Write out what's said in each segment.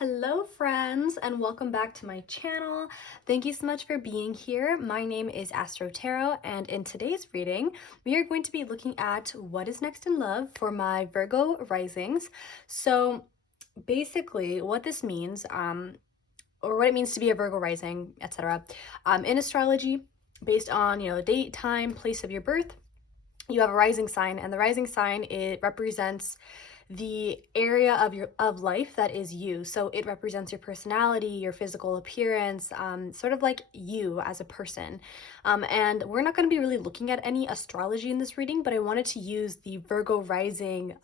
Hello friends and welcome back to my channel. Thank you so much for being here. My name is Astro Tarot and in today's reading we are going to be looking at what is next in love for my Virgo risings. So basically what this means or what it means to be a Virgo rising, etc. In astrology, based on the date, time, place of your birth, you have a rising sign, and the rising sign, it represents the area of life that is you. So it represents your personality, your physical appearance, sort of like you as a person. And we're not going to be really looking at any astrology in this reading, but I wanted to use the Virgo rising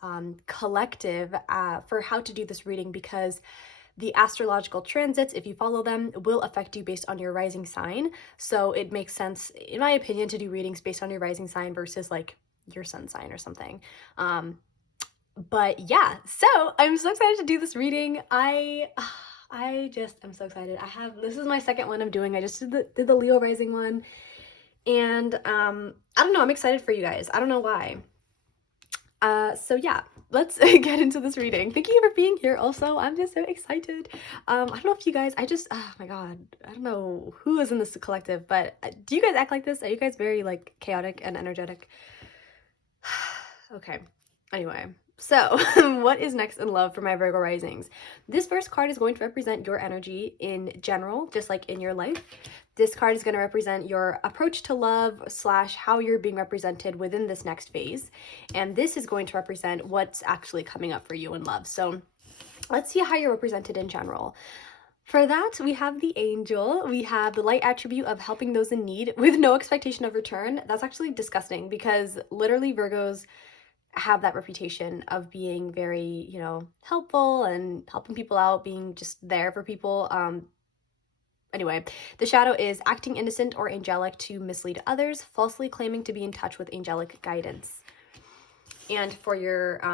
collective for how to do this reading, because the astrological transits, if you follow them, will affect you based on your rising sign. So it makes sense, in my opinion, to do readings based on your rising sign versus like your sun sign or something. But yeah, so I'm so excited to do this reading. I just am so excited. This is my second one I'm doing. I just did the Leo rising one, and I don't know, I'm excited for you guys. I don't know why. So yeah, let's get into this reading. Thank you for being here. Also, I'm just so excited. I don't know if you guys, oh my god, I don't know who is in this collective, but do you guys act like this? Are you guys very like chaotic and energetic? Okay, anyway, so what is next in love for my Virgo risings? This first card is going to represent your energy in general, just like in your life. This card is going to represent your approach to love / how you're being represented within this next phase. And this is going to represent what's actually coming up for you in love. So let's see how you're represented in general. For that, we have the angel. We have the light attribute of helping those in need with no expectation of return. That's actually disgusting, because literally Virgos have that reputation of being very, helpful and helping people out, being just there for people. Anyway, the shadow is acting innocent or angelic to mislead others, falsely claiming to be in touch with angelic guidance. And for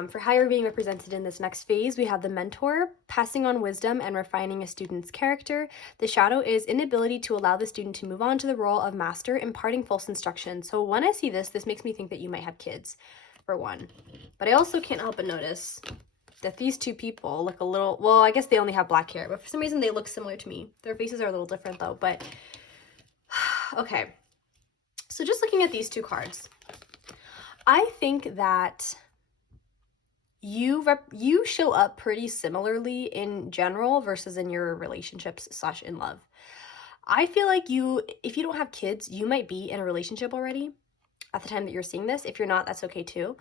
for how you're being represented in this next phase, we have the mentor, passing on wisdom and refining a student's character. The shadow is inability to allow the student to move on to the role of master, imparting false instruction. So when I see this makes me think that you might have kids, for one. But I also can't help but notice that these two people look a little, well, I guess they only have black hair, but for some reason they look similar to me. Their faces are a little different though, but okay. So just looking at these two cards, I think that you show up pretty similarly in general versus in your relationships / in love. I feel like if you don't have kids, you might be in a relationship already at the time that you're seeing this. If you're not, that's okay too.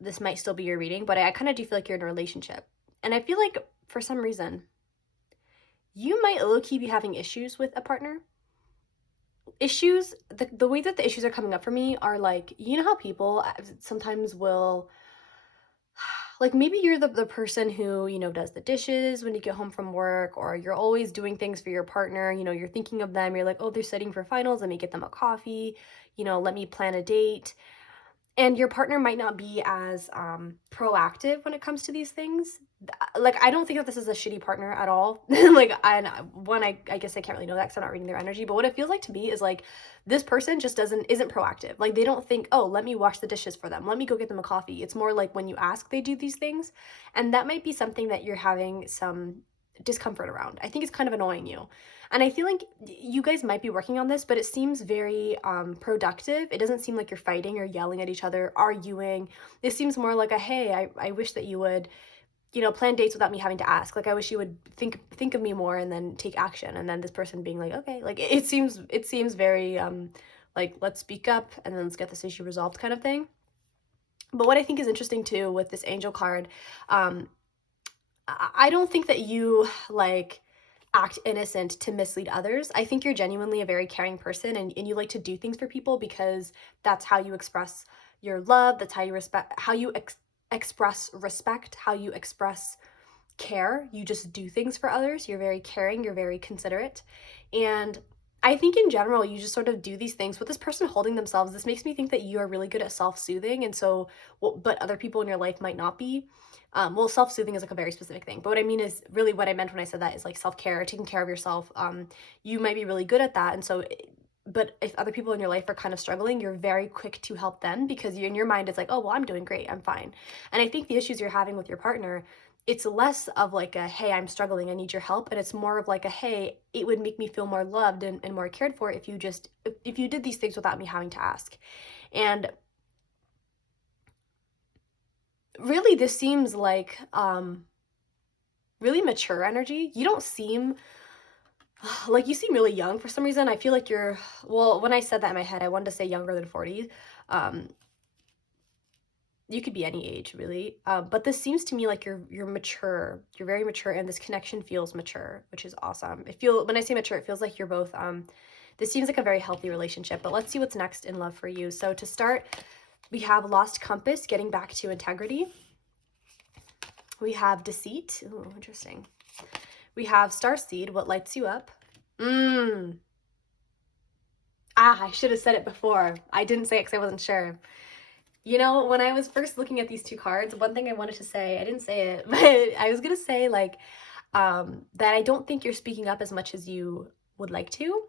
This might still be your reading, but I kind of do feel like you're in a relationship. And I feel like for some reason, you might low-key be having issues with a partner. Issues, the way that the issues are coming up for me are like, you know how people sometimes will, like maybe you're the person who, does the dishes when you get home from work, or you're always doing things for your partner, you're thinking of them, you're like, oh, they're studying for finals, let me get them a coffee, let me plan a date. And your partner might not be as proactive when it comes to these things. Like, I don't think that this is a shitty partner at all. Like, I guess I can't really know that because I'm not reading their energy. But what it feels like to me is like this person just isn't proactive. Like, they don't think, oh, let me wash the dishes for them, let me go get them a coffee. It's more like when you ask, they do these things, and that might be something that you're having some discomfort around. I think it's kind of annoying you. And I feel like you guys might be working on this, but it seems very productive. It doesn't seem like you're fighting or yelling at each other, arguing. This seems more like a, hey, I wish that you would, plan dates without me having to ask. Like, I wish you would think of me more and then take action. And then this person being like, okay, like it seems very like, let's speak up and then let's get this issue resolved kind of thing. But what I think is interesting too with this angel card, I don't think that you like act innocent to mislead others. I think you're genuinely a very caring person, and you like to do things for people because that's how you express your love. That's how you express respect, how you express care. You just do things for others. You're very caring, you're very considerate. And I think in general, you just sort of do these things with this person holding themselves. This makes me think that you are really good at self-soothing. And so, but other people in your life might not be. Well, self-soothing is like a very specific thing. But what I mean is really what I meant when I said that is like self-care, taking care of yourself. You might be really good at that. And so, but if other people in your life are kind of struggling, you're very quick to help them because in your mind, it's like, oh, well, I'm doing great, I'm fine. And I think the issues you're having with your partner it's less of like a, hey, I'm struggling, I need your help. And it's more of like a, hey, it would make me feel more loved and more cared for if you just, if you did these things without me having to ask. And really, this seems like really mature energy. You don't seem like, you seem really young for some reason. I feel like you're, well, when I said that in my head, I wanted to say younger than 40. Um, you could be any age, really. But this seems to me like you're mature. You're very mature, and this connection feels mature, which is awesome. When I say mature, it feels like you're both this seems like a very healthy relationship. But let's see what's next in love for you. So to start, we have lost compass, getting back to integrity. We have deceit. Ooh, interesting. We have starseed, what lights you up. I should have said it before. I didn't say it because I wasn't sure. You know, when I was first looking at these two cards, one thing I wanted to say, I didn't say it, but I was gonna say like that I don't think you're speaking up as much as you would like to.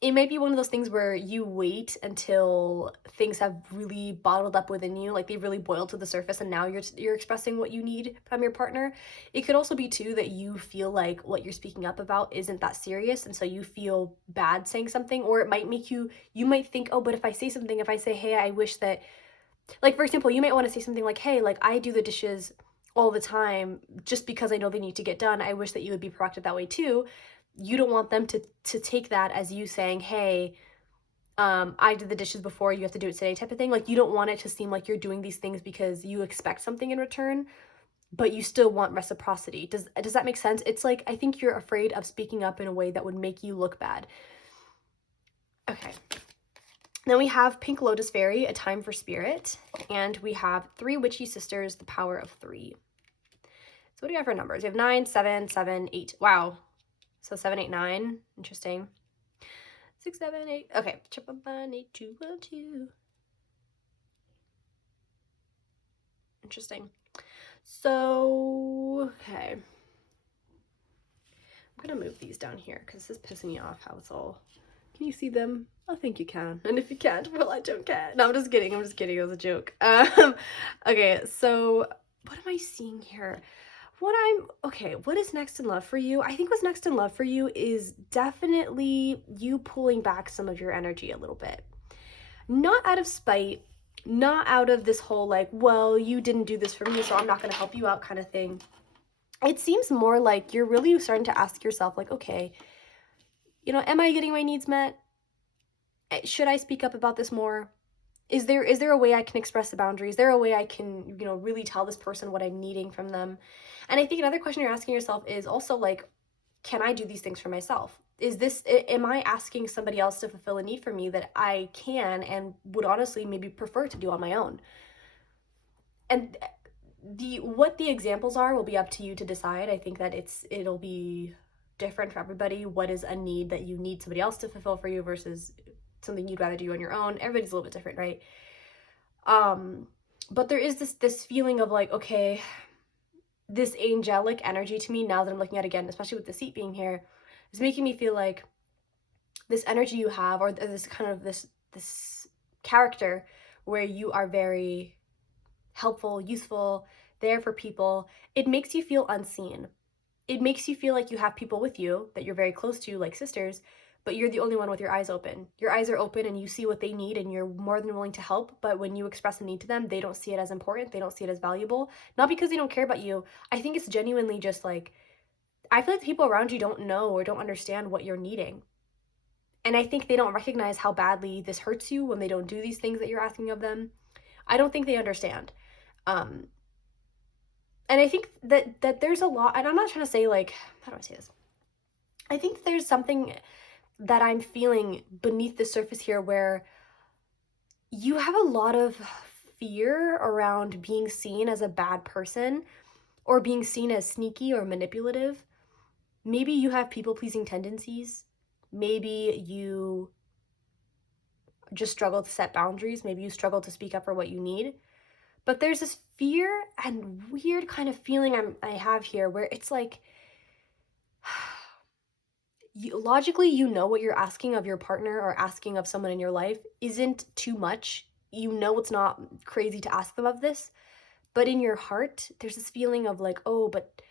It might be one of those things where you wait until things have really bottled up within you, like they've really boiled to the surface, and now you're expressing what you need from your partner. It could also be too that you feel like what you're speaking up about isn't that serious, and so you feel bad saying something, or it might make you might think, oh, but if I say something, if I say, hey, I wish that, like, for example, you might want to say something like, hey, like, I do the dishes all the time just because I know they need to get done. I wish that you would be proactive that way too. You don't want them to take that as you saying, hey, I did the dishes before, you have to do it today, type of thing. Like, you don't want it to seem like you're doing these things because you expect something in return, but you still want reciprocity. Does that make sense? It's like, I think you're afraid of speaking up in a way that would make you look bad. Okay. Then we have Pink Lotus Fairy, A Time for Spirit. And we have Three Witchy Sisters, The Power of Three. So what do you have for numbers? We have 9, 7, 7, 8. Wow. So 7, 8, 9. Interesting. 6, 7, 8. Okay. 1, 8, 2, 1, 2. Interesting. So, okay. I'm going to move these down here because this is pissing me off how it's all... Can you see them? I think you can. And if you can't, well, I don't care. No, I'm just kidding. It was a joke. Okay, so what am I seeing here? What is next in love for you? I think what's next in love for you is definitely you pulling back some of your energy a little bit. Not out of spite, not out of this whole like, well, you didn't do this for me, so I'm not going to help you out kind of thing. It seems more like you're really starting to ask yourself like, okay, you know, am I getting my needs met? Should I speak up about this more? Is there a way I can express the boundary? Is there a way I can, you know, really tell this person what I'm needing from them? And I think another question you're asking yourself is also like, can I do these things for myself? Am I asking somebody else to fulfill a need for me that I can and would honestly maybe prefer to do on my own? And what the examples are will be up to you to decide. I think that it'll be different for everybody. What is a need that you need somebody else to fulfill for you versus something you'd rather do on your own? Everybody's a little bit different, right? But there is this feeling of like, okay, this angelic energy to me now that I'm looking at it again, especially with the seat being here, is making me feel like this energy you have, or this kind of this character where you are very helpful, useful, there for people. It makes you feel unseen. It makes you feel like you have people with you that you're very close to, like sisters, but you're the only one with your eyes open. Your eyes are open and you see what they need and you're more than willing to help, but when you express a need to them, they don't see it as important. They don't see it as valuable. Not because they don't care about you. I think it's genuinely just like, I feel like the people around you don't know or don't understand what you're needing. And I think they don't recognize how badly this hurts you when they don't do these things that you're asking of them. I don't think they understand. And I think that there's a lot, and I'm not trying to say like, how do I say this? I think there's something that I'm feeling beneath the surface here where you have a lot of fear around being seen as a bad person or being seen as sneaky or manipulative. Maybe you have people-pleasing tendencies. Maybe you just struggle to set boundaries. Maybe you struggle to speak up for what you need. But there's this fear and weird kind of feeling I have here where it's like, logically, you know what you're asking of your partner or asking of someone in your life isn't too much. You know it's not crazy to ask them of this, But in your heart, there's this feeling of like, oh, but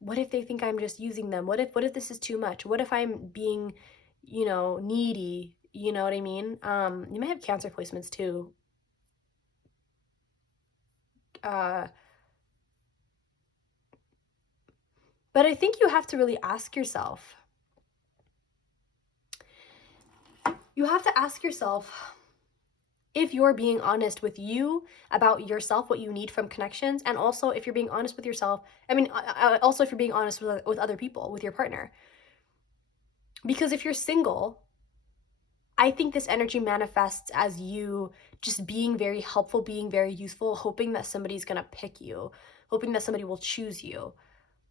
what if they think I'm just using them? What if this is too much? What if I'm being, needy? You know what I mean? You might have Cancer placements too. Uh, but I think you have to really ask yourself. You have to ask yourself if you're being honest with you about yourself, what you need from connections, and also if you're being honest with yourself. I mean, also if you're being honest with other people, with your partner. Because if you're single, I think this energy manifests as you just being very helpful, being very useful, hoping that somebody's gonna pick you, hoping that somebody will choose you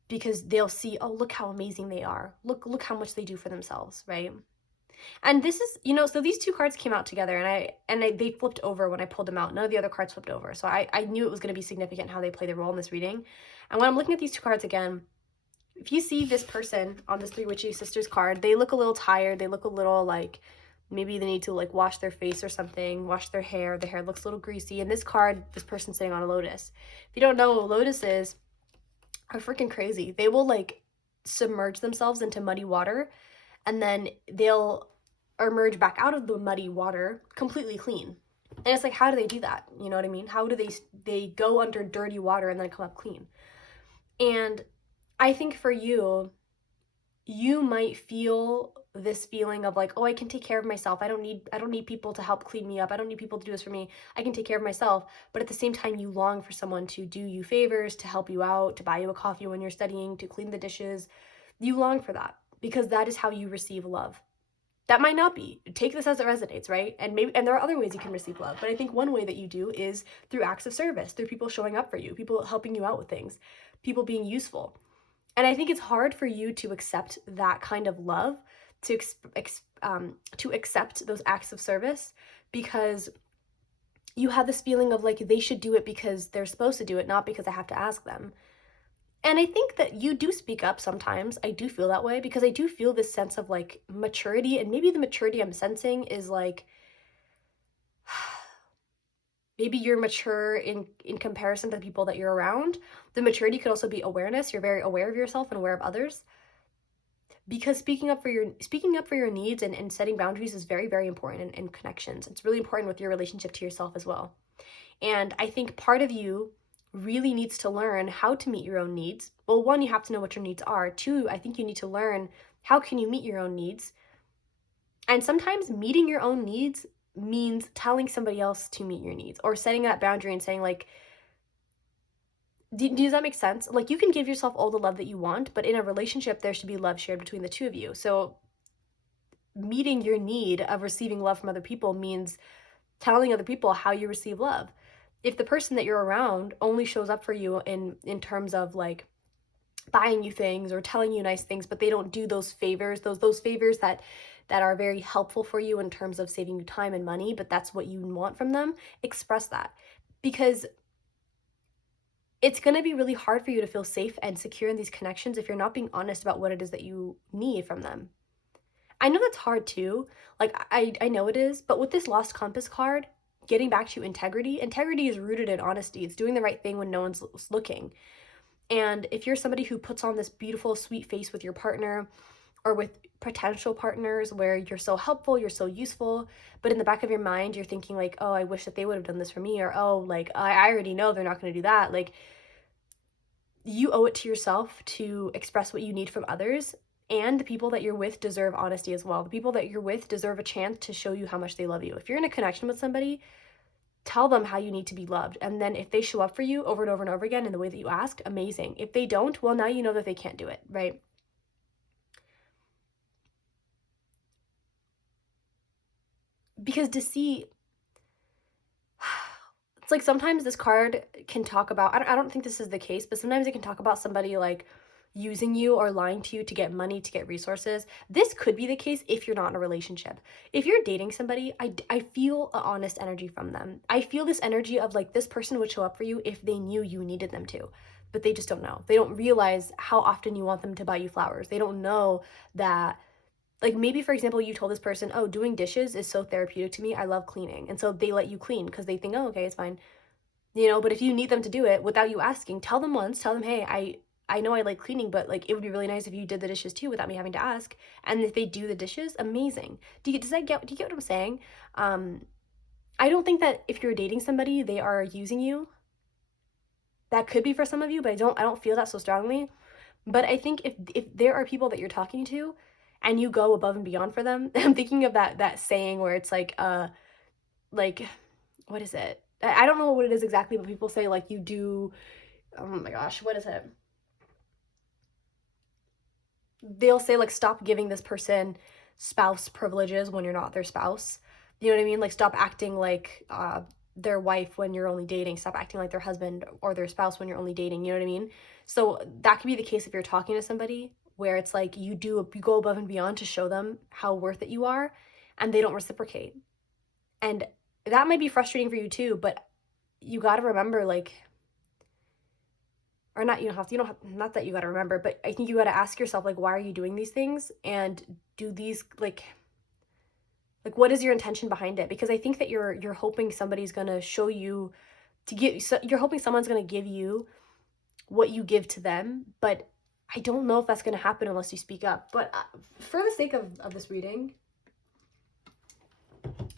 because they'll see, oh, look how amazing they are. Look how much they do for themselves, right? And this is, so these two cards came out together, they flipped over when I pulled them out. None of the other cards flipped over. So I knew it was going to be significant how they play their role in this reading. And when I'm looking at these two cards again, if you see this person on this Three Witchy Sisters card, they look a little tired. They look a little like maybe they need to like wash their face or something, wash their hair. The hair looks a little greasy. And this card, this person's sitting on a lotus. If you don't know what lotuses are freaking crazy. They will like submerge themselves into muddy water and then they'll emerge back out of the muddy water completely clean. And it's like, how do they do that? You know what I mean? How do they go under dirty water and then come up clean? And I think for you, you might feel this feeling of like, oh, I can take care of myself. I don't need people to help clean me up. I don't need people to do this for me. I can take care of myself. But at the same time, you long for someone to do you favors, to help you out, to buy you a coffee when you're studying, to clean the dishes. You long for that because that is how you receive love. That might not be. Take this as it resonates, right? And there are other ways you can receive love, but I think one way that you do is through acts of service, through people showing up for you, people helping you out with things, people being useful. And I think it's hard for you to accept that kind of love, to accept those acts of service, because you have this feeling of like they should do it because they're supposed to do it, not because I have to ask them. And I think that you do speak up sometimes. I do feel that way because I do feel this sense of like maturity, and maybe the maturity I'm sensing is like maybe you're mature in comparison to the people that you're around. The maturity could also be awareness. You're very aware of yourself and aware of others. Because speaking up for your needs and setting boundaries is very, very important in connections. It's really important with your relationship to yourself as well. And I think part of you really needs to learn how to meet your own needs. Well, one, you have to know what your needs are. Two, I think you need to learn how can you meet your own needs. And sometimes meeting your own needs means telling somebody else to meet your needs or setting that boundary and saying like, does that make sense? Like you can give yourself all the love that you want, but in a relationship, there should be love shared between the two of you. So meeting your need of receiving love from other people means telling other people how you receive love. If the person that you're around only shows up for you in terms of like buying you things or telling you nice things, but they don't do those favors, those favors that are very helpful for you in terms of saving you time and money, but that's what you want from them, express that. Because it's going to be really hard for you to feel safe and secure in these connections if you're not being honest about what it is that you need from them. I know that's hard too. Like I know it is, but with this Lost Compass card, getting back to integrity is rooted in honesty. It's doing the right thing when no one's looking. And if you're somebody who puts on this beautiful, sweet face with your partner or with potential partners where you're so helpful, you're so useful, but in the back of your mind, you're thinking like, oh, I wish that they would have done this for me, or oh, like, I already know they're not going to do that. Like, you owe it to yourself to express what you need from others, and the people that you're with deserve honesty as well. The people that you're with deserve a chance to show you how much they love you. If you're in a connection with somebody, tell them how you need to be loved. And then if they show up for you over and over and over again in the way that you ask, amazing. If they don't, well, now you know that they can't do it, right? Because deceit, it's like sometimes this card can talk about, I don't think this is the case, but sometimes it can talk about somebody like using you or lying to you to get money, to get resources. This could be the case if you're not in a relationship. If you're dating somebody, I feel an honest energy from them. I feel this energy of like this person would show up for you if they knew you needed them to, but they just don't know. They don't realize how often you want them to buy you flowers. They don't know that, like maybe for example, you told this person, oh, doing dishes is so therapeutic to me. I love cleaning. And so they let you clean because they think, oh, okay, it's fine. you know, but if you need them to do it without you asking, tell them once, tell them, hey, I know I like cleaning, but like it would be really nice if you did the dishes too without me having to ask. And if they do the dishes, amazing. Do you get what I'm saying? I don't think that if you're dating somebody, they are using you. That could be for some of you, but I don't feel that so strongly. But I think if there are people that you're talking to and you go above and beyond for them, I'm thinking of that saying where it's like what is it? I don't know what it is exactly, but people say like you do, oh my gosh, what is it? They'll say like stop giving this person spouse privileges when you're not their spouse. You know what I mean? Like stop acting like their wife when you're only dating. Stop acting like their husband or their spouse when you're only dating. You know what I mean? So that could be the case if you're talking to somebody where it's like you go above and beyond to show them how worth it you are, and they don't reciprocate. And that might be frustrating for you too, but you got to remember like, or not, you don't have, not that you got to remember, but I think you got to ask yourself like, why are you doing these things, and do these like what is your intention behind it? Because I think that you're hoping somebody's going to show you to give, so you're hoping someone's going to give you what you give to them, but I don't know if that's going to happen unless you speak up. But for the sake of this reading,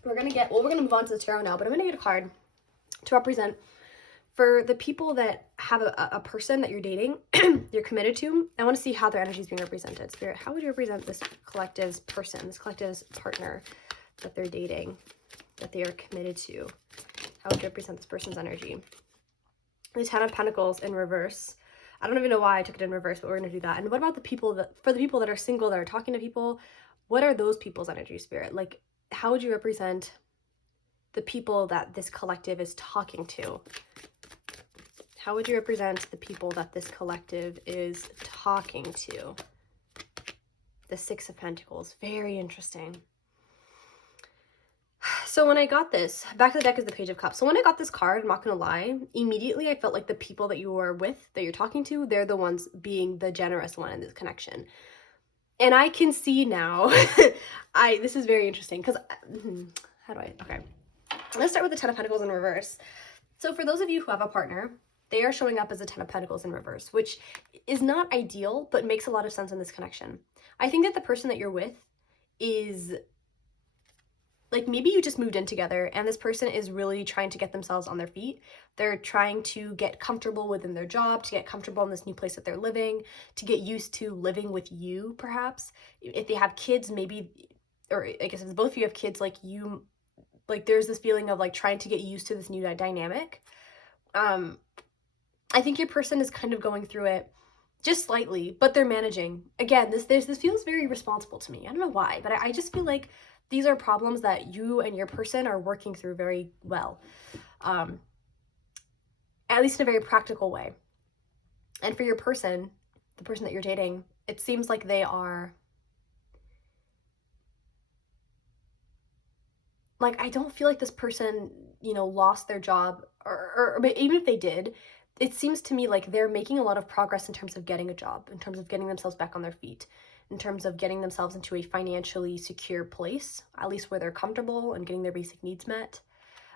we're going to move on to the tarot now, but I'm going to get a card to represent for the people that have a person that you're dating, you're committed to. I want to see how their energy is being represented. Spirit, how would you represent this collective's person, this collective's partner that they're dating, that they are committed to? How would you represent this person's energy? The Ten of Pentacles in reverse. I don't even know why I took it in reverse, but we're going to do that. And what about the people for the people that are single, that are talking to people, what are those people's energy, Spirit? Like, how would you represent the people that this collective is talking to? How would you represent the people that this collective is talking to? The Six of Pentacles. Very interesting. So when I got this, back of the deck is the Page of Cups. So when I got this card, I'm not going to lie, immediately I felt like the people that you are with, that you're talking to, they're the ones being the generous one in this connection. And I can see now, this is very interesting because, okay. Let's start with the Ten of Pentacles in reverse. So for those of you who have a partner, they are showing up as a Ten of Pentacles in reverse, which is not ideal, but makes a lot of sense in this connection. I think that the person that you're with is, like, maybe you just moved in together and this person is really trying to get themselves on their feet. They're trying to get comfortable within their job, to get comfortable in this new place that they're living, to get used to living with you, perhaps. If they have kids, maybe, or I guess if both of you have kids, like there's this feeling of like trying to get used to this new dynamic. I think your person is kind of going through it just slightly, but they're managing. Again, this feels very responsible to me. I don't know why, but I just feel like these are problems that you and your person are working through very well, at least in a very practical way. And for your person, the person that you're dating, it seems like they are, like, I don't feel like this person, lost their job, or even if they did, it seems to me like they're making a lot of progress in terms of getting a job, in terms of getting themselves back on their feet, in terms of getting themselves into a financially secure place, at least where they're comfortable and getting their basic needs met.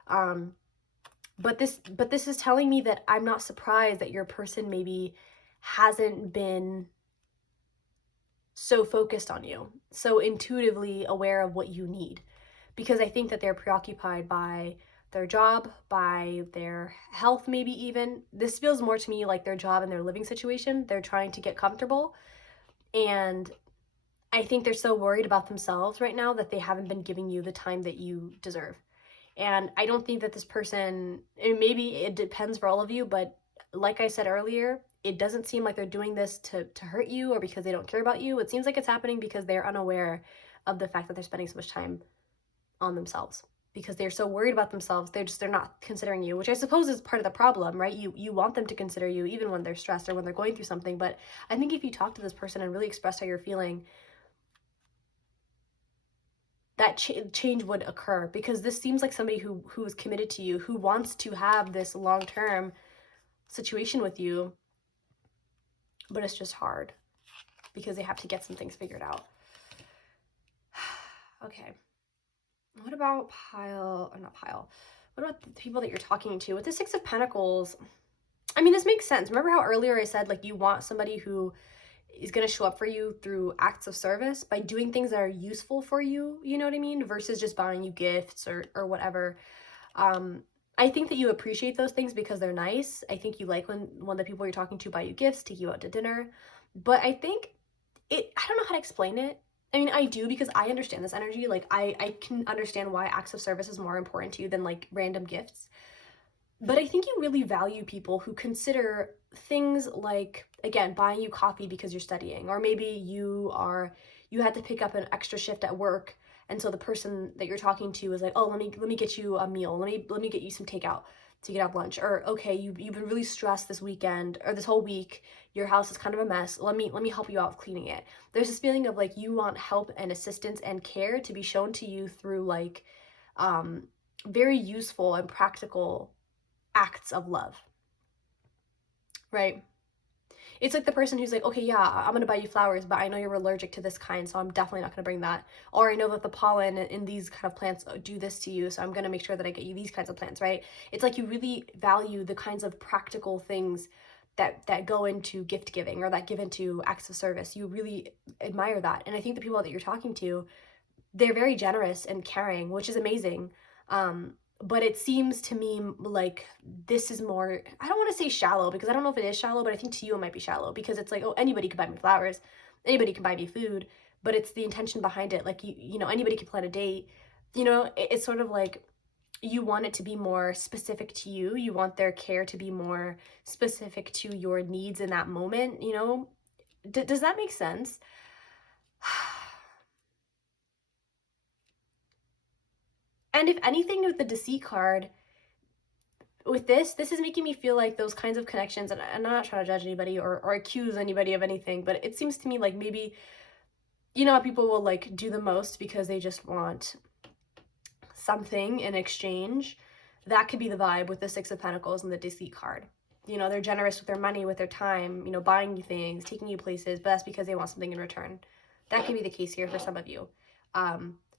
But this is telling me that I'm not surprised that your person maybe hasn't been so focused on you, so intuitively aware of what you need, because I think that they're preoccupied by their job, by their health, maybe even. This feels more to me like their job and their living situation. They're trying to get comfortable, and I think they're so worried about themselves right now that they haven't been giving you the time that you deserve. And I don't think that this person, and maybe it depends for all of you, but like I said earlier, it doesn't seem like they're doing this to hurt you or because they don't care about you. It seems like it's happening because they're unaware of the fact that they're spending so much time on themselves, because they're so worried about themselves. They're not considering you, which I suppose is part of the problem, right? You want them to consider you even when they're stressed or when they're going through something. But I think if you talk to this person and really express how you're feeling, that change would occur, because this seems like somebody who is committed to you, who wants to have this long-term situation with you, but it's just hard because they have to get some things figured out. Okay. What about what about the people that you're talking to? With the Six of Pentacles, I mean, this makes sense. Remember how earlier I said, like, you want somebody who is going to show up for you through acts of service by doing things that are useful for you, you know what I mean? Versus just buying you gifts or whatever. I think that you appreciate those things because they're nice. I think you like when the people you're talking to buy you gifts, take you out to dinner. But I think I don't know how to explain it. I mean, I do because I understand this energy. Like, I can understand why acts of service is more important to you than like random gifts. But I think you really value people who consider things like, again, buying you coffee because you're studying, or maybe you had to pick up an extra shift at work, and so the person that you're talking to is like, oh, let me get you a meal, let me get you some takeout to get out lunch, or okay, you've been really stressed this weekend or this whole week, your house is kind of a mess, let me help you out with cleaning it. There's this feeling of like you want help and assistance and care to be shown to you through like very useful and practical acts of love, right? It's like the person who's like, okay, yeah, I'm gonna buy you flowers, but I know you're allergic to this kind, so I'm definitely not gonna bring that. Or I know that the pollen in these kind of plants do this to you, so I'm gonna make sure that I get you these kinds of plants, right? It's like you really value the kinds of practical things that go into gift giving or that give into acts of service. You really admire that. And I think the people that you're talking to, they're very generous and caring, which is amazing. But it seems to me like this is more, I don't want to say shallow because I don't know if it is shallow, but I think to you it might be shallow because it's like, oh, anybody can buy me flowers, anybody can buy me food, but it's the intention behind it. Like, you know, anybody can plan a date, you know, it's sort of like you want it to be more specific to you. You want their care to be more specific to your needs in that moment, you know? Does that make sense? And if anything, with the deceit card, with this is making me feel like those kinds of connections, and I'm not trying to judge anybody or accuse anybody of anything, but it seems to me like maybe, you know, people will like do the most because they just want something in exchange. That could be the vibe with the Six of Pentacles and the deceit card. You know, they're generous with their money, with their time, you know, buying you things, taking you places, but that's because they want something in return. That could be the case here for some of you.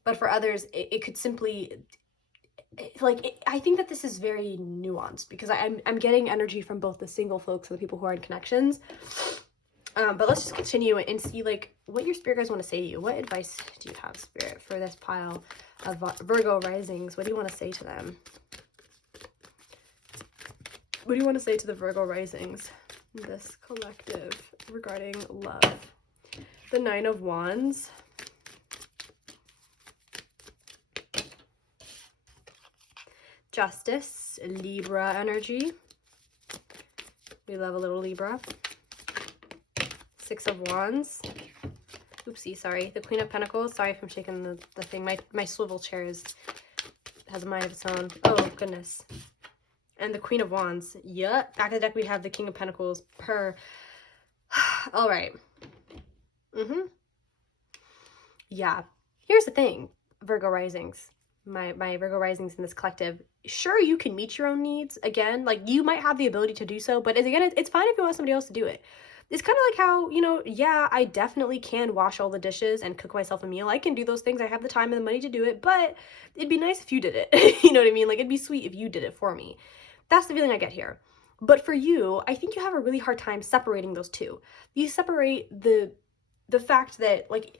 But for others, it could simply, like, I think that this is very nuanced because I'm getting energy from both the single folks and the people who are in connections. But let's just continue and see like what your spirit guys want to say to you. What advice do you have, spirit, for this pile of Virgo risings? What do you want to say to them? What do you want to say to the Virgo risings, this collective, regarding love? The Nine of Wands. Justice, Libra energy. We love a little Libra. Six of Wands. Oopsie, sorry. The Queen of Pentacles. Sorry if I'm shaking the thing. My swivel chair has a mind of its own. Oh, goodness. And the Queen of Wands. Yup. Back of the deck, we have the King of Pentacles. All right. Yeah. Here's the thing, Virgo risings. My Virgo risings in this collective. Sure, you can meet your own needs. Again, like, you might have the ability to do so, but again, it's fine if you want somebody else to do it. It's kind of like how, you know, yeah, I definitely can wash all the dishes and cook myself a meal. I can do those things. I have the time and the money to do it, but it'd be nice if you did it. You know what I mean? Like, it'd be sweet if you did it for me. That's the feeling I get here. But for you, I think you have a really hard time separating those two. You separate the fact that, like,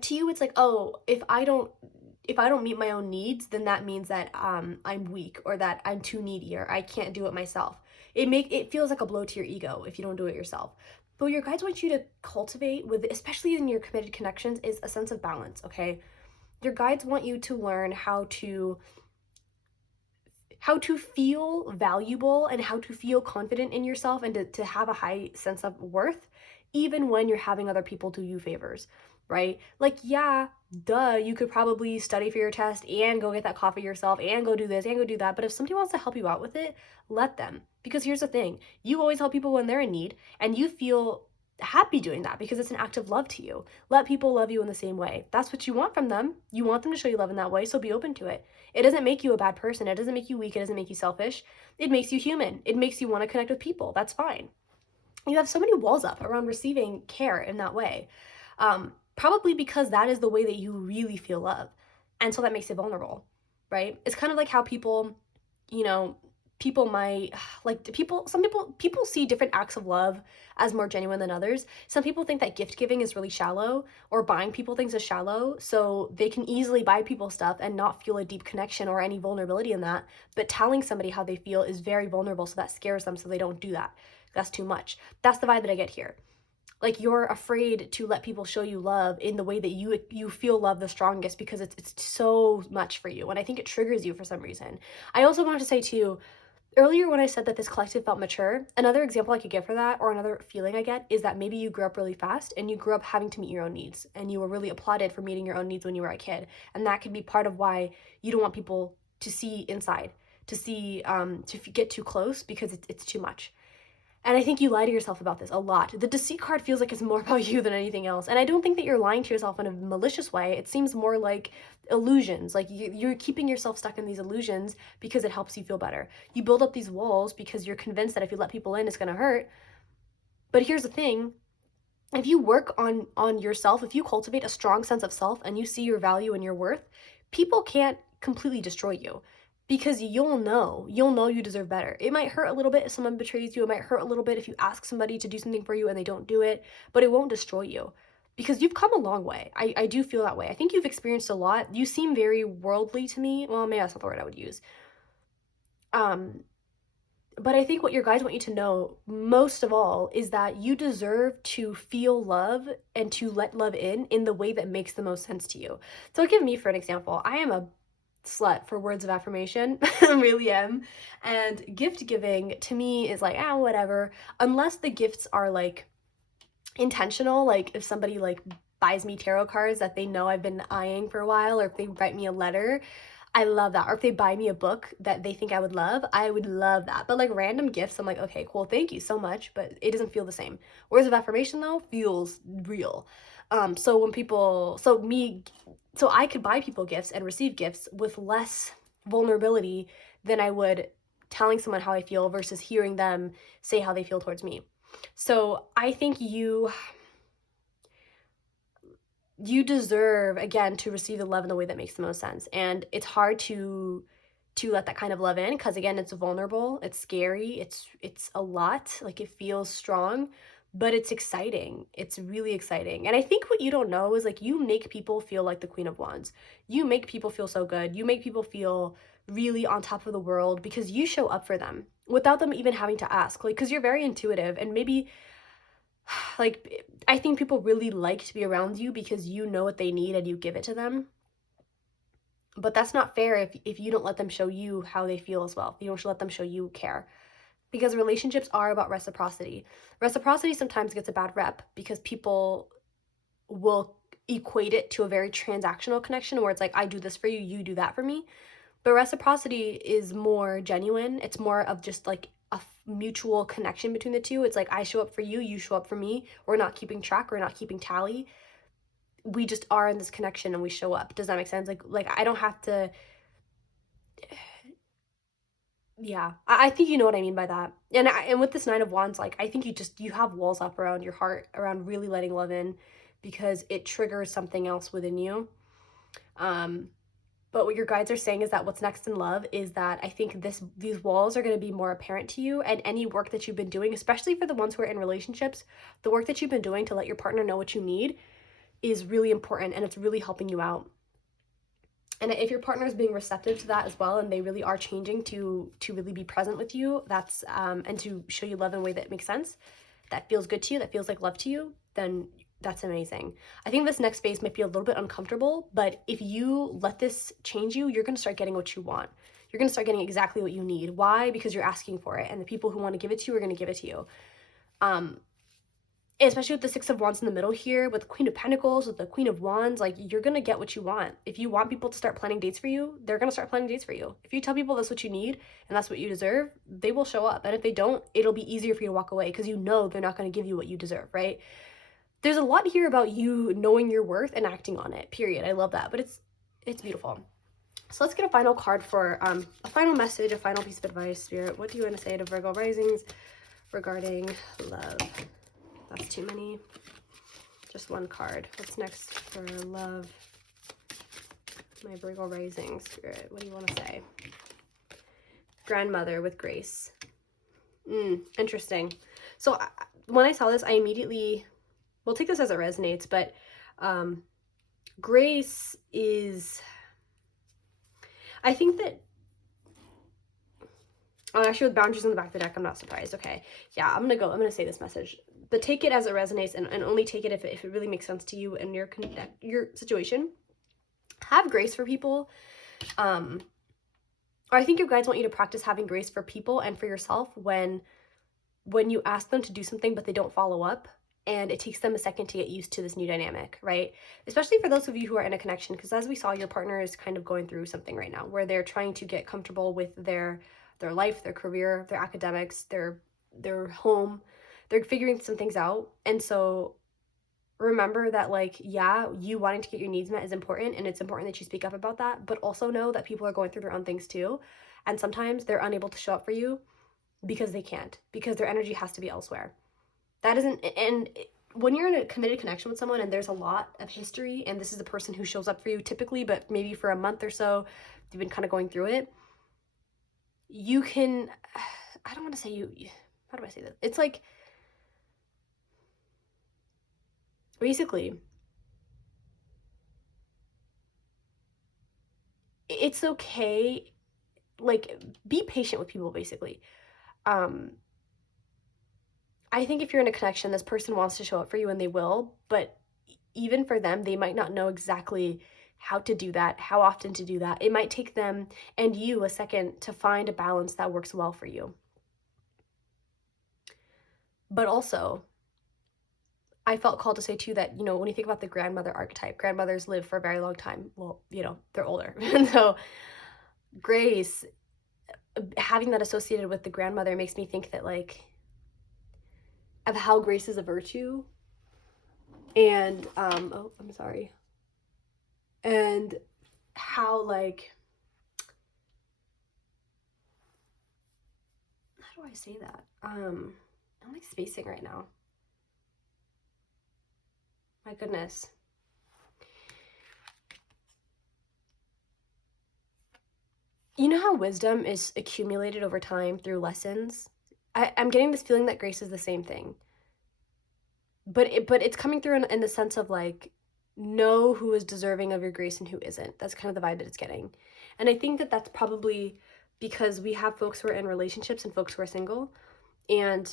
to you, it's like, oh, if I don't meet my own needs, then that means that I'm weak, or that I'm too needy, or I can't do it myself. It feels like a blow to your ego if you don't do it yourself. But what your guides want you to cultivate, with, especially in your committed connections, is a sense of balance, okay? Your guides want you to learn how to feel valuable and how to feel confident in yourself, and to have a high sense of worth, even when you're having other people do you favors, right? Like, yeah, duh, you could probably study for your test and go get that coffee yourself and go do this and go do that. But if somebody wants to help you out with it, let them. Because here's the thing, you always help people when they're in need, and you feel happy doing that because it's an act of love to you. Let people love you in the same way. That's what you want from them. You want them to show you love in that way, so be open to it. It doesn't make you a bad person. It doesn't make you weak. It doesn't make you selfish. It makes you human. It makes you want to connect with people. That's fine. You have so many walls up around receiving care in that way. Probably because that is the way that you really feel love. And so that makes it vulnerable, right? It's kind of like how people, you know, people might like people see different acts of love as more genuine than others. Some people think that gift giving is really shallow, or buying people things is shallow, so they can easily buy people stuff and not feel a deep connection or any vulnerability in that. But telling somebody how they feel is very vulnerable, so that scares them, so they don't do that. That's too much. That's the vibe that I get here. Like, you're afraid to let people show you love in the way that you feel love the strongest, because it's so much for you, and I think it triggers you for some reason. I also wanted to say too, earlier when I said that this collective felt mature, another example I could give for that, or another feeling I get, is that maybe you grew up really fast and you grew up having to meet your own needs, and you were really applauded for meeting your own needs when you were a kid, and that could be part of why you don't want people to see inside, to see to get too close, because it's too much. And I think you lie to yourself about this a lot. The deceit card feels like it's more about you than anything else. And I don't think that you're lying to yourself in a malicious way. It seems more like illusions. Like you're keeping yourself stuck in these illusions because it helps you feel better. You build up these walls because you're convinced that if you let people in, it's going to hurt. But here's the thing. If you work on yourself, if you cultivate a strong sense of self and you see your value and your worth, people can't completely destroy you, because you'll know you deserve better. It might hurt a little bit if someone betrays you. It might hurt a little bit if you ask somebody to do something for you and they don't do it, but it won't destroy you, because you've come a long way. I do feel that way. I think you've experienced a lot. You seem very worldly to me. Well, maybe that's not the word I would use. But I think what your guides want you to know most of all is that you deserve to feel love and to let love in the way that makes the most sense to you. So I'll give me for an example. I am a slut for words of affirmation. I really am. And gift giving to me is like, whatever. Unless the gifts are like intentional, like if somebody like buys me tarot cards that they know I've been eyeing for a while, or if they write me a letter, I love that. Or if they buy me a book that they think I would love that. But like random gifts, I'm like, okay, cool, thank you so much, but it doesn't feel the same. Words of affirmation though feels real. So when people, so I could buy people gifts and receive gifts with less vulnerability than I would telling someone how I feel versus hearing them say how they feel towards me. So I think you deserve, again, to receive the love in the way that makes the most sense. And it's hard to let that kind of love in, because again, it's vulnerable, it's scary, it's a lot, like it feels strong, but it's exciting. It's really exciting. And I think what you don't know is, like, you make people feel like the Queen of Wands. You make people feel so good. You make people feel really on top of the world because you show up for them without them even having to ask. Like, because you're very intuitive, and maybe like, I think people really like to be around you because you know what they need and you give it to them. But that's not fair if you don't let them show you how they feel as well. If you don't let them show you care. Because relationships are about reciprocity. Reciprocity sometimes gets a bad rep because people will equate it to a very transactional connection where it's like, I do this for you, you do that for me. But reciprocity is more genuine. It's more of just like a mutual connection between the two. It's like, I show up for you, you show up for me. We're not keeping track, we're not keeping tally. We just are in this connection and we show up. Does that make sense? Like I don't have to. Yeah, I think you know what I mean by that. And with this Nine of Wands, like, I think you have walls up around your heart, around really letting love in, because it triggers something else within you. But what your guides are saying is that what's next in love is that I think these walls are going to be more apparent to you, and any work that you've been doing, especially for the ones who are in relationships, the work that you've been doing to let your partner know what you need is really important, and it's really helping you out. And if your partner is being receptive to that as well, and they really are changing to really be present with you, that's and to show you love in a way that makes sense, that feels good to you, that feels like love to you, then that's amazing. I think this next phase might be a little bit uncomfortable, but if you let this change you, you're going to start getting what you want. You're going to start getting exactly what you need. Why? Because you're asking for it, and the people who want to give it to you are going to give it to you. Especially with the Six of Wands in the middle here, with the Queen of Pentacles, with the Queen of Wands, like, you're going to get what you want. If you want people to start planning dates for you, they're going to start planning dates for you. If you tell people that's what you need and that's what you deserve, they will show up. And if they don't, it'll be easier for you to walk away because you know they're not going to give you what you deserve, right? There's a lot here about you knowing your worth and acting on it, period. I love that, but it's beautiful. So let's get a final card for a final message, a final piece of advice. Spirit, what do you want to say to Virgo risings regarding love? That's too many. Just one card. What's next for love? My Virgo rising, Spirit, what do you want to say? Grandmother with grace. Interesting. So when I saw this, I immediately, we'll take this as it resonates, but grace is, I think that, oh, actually with boundaries in the back of the deck, I'm not surprised. Okay. Yeah, I'm going to say this message, but take it as it resonates, and only take it if it really makes sense to you and your situation. Have grace for people. Or I think your guides want you to practice having grace for people and for yourself when you ask them to do something, but they don't follow up. And it takes them a second to get used to this new dynamic, right? Especially for those of you who are in a connection, because as we saw, your partner is kind of going through something right now where they're trying to get comfortable with their life, their career, their academics, their home. They're figuring some things out. And so remember that, like, yeah, you wanting to get your needs met is important, and it's important that you speak up about that, but also know that people are going through their own things too. And sometimes they're unable to show up for you because they can't, because their energy has to be elsewhere. That isn't, and when you're in a committed connection with someone and there's a lot of history, and this is the person who shows up for you typically, but maybe for a month or so, you've been kind of going through it, you can, I don't want to say how do I say this? It's like, basically, it's okay, like, be patient with people, basically. I think if you're in a connection, this person wants to show up for you and they will, but even for them, they might not know exactly how to do that, how often to do that. It might take them and you a second to find a balance that works well for you. But also, I felt called to say too that, you know, when you think about the grandmother archetype, grandmothers live for a very long time. Well, you know, they're older. And so grace, having that associated with the grandmother makes me think that, like, of how grace is a virtue, and oh, I'm sorry, and how, like, how do I say that? I'm like spacing right now. My goodness. You know how wisdom is accumulated over time through lessons? I'm getting this feeling that grace is the same thing. But it's coming through in the sense of, like, know who is deserving of your grace and who isn't. That's kind of the vibe that it's getting. And I think that that's probably because we have folks who are in relationships and folks who are single. And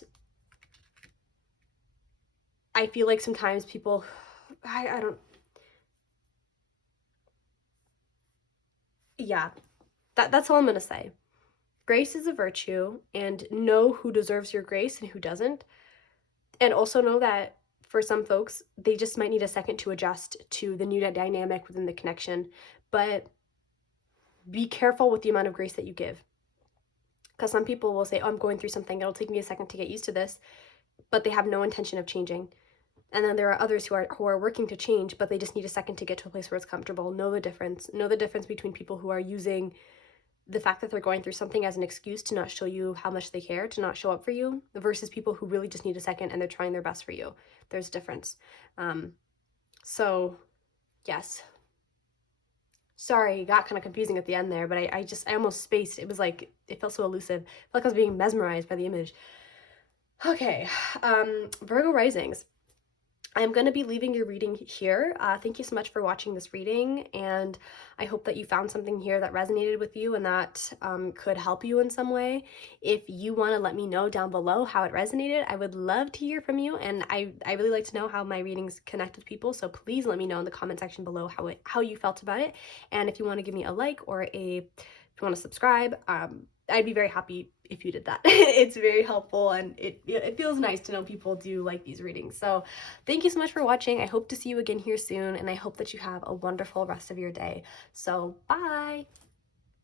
I feel like sometimes people, I don't, yeah, that's all I'm going to say. Grace is a virtue, and know who deserves your grace and who doesn't. And also know that for some folks, they just might need a second to adjust to the new dynamic within the connection. But be careful with the amount of grace that you give. Because some people will say, oh, I'm going through something, it'll take me a second to get used to this, but they have no intention of changing. And then there are others who are working to change, but they just need a second to get to a place where it's comfortable. Know the difference. Know the difference between people who are using the fact that they're going through something as an excuse to not show you how much they care, to not show up for you, versus people who really just need a second and they're trying their best for you. There's a difference. So, yes. Sorry, it got kind of confusing at the end there, but I almost spaced. It was like, it felt so elusive. I felt like I was being mesmerized by the image. Okay, Virgo risings. I'm going to be leaving your reading here. Thank you so much for watching this reading, and I hope that you found something here that resonated with you and that could help you in some way. If you want to let me know down below how it resonated, I would love to hear from you, and I really like to know how my readings connect with people, so please let me know in the comment section below how you felt about it, and if you want to give me a like or if you want to subscribe, I'd be very happy if you did that. It's very helpful, and it feels nice to know people do like these readings. So thank you so much for watching. I hope to see you again here soon, and I hope that you have a wonderful rest of your day. So bye!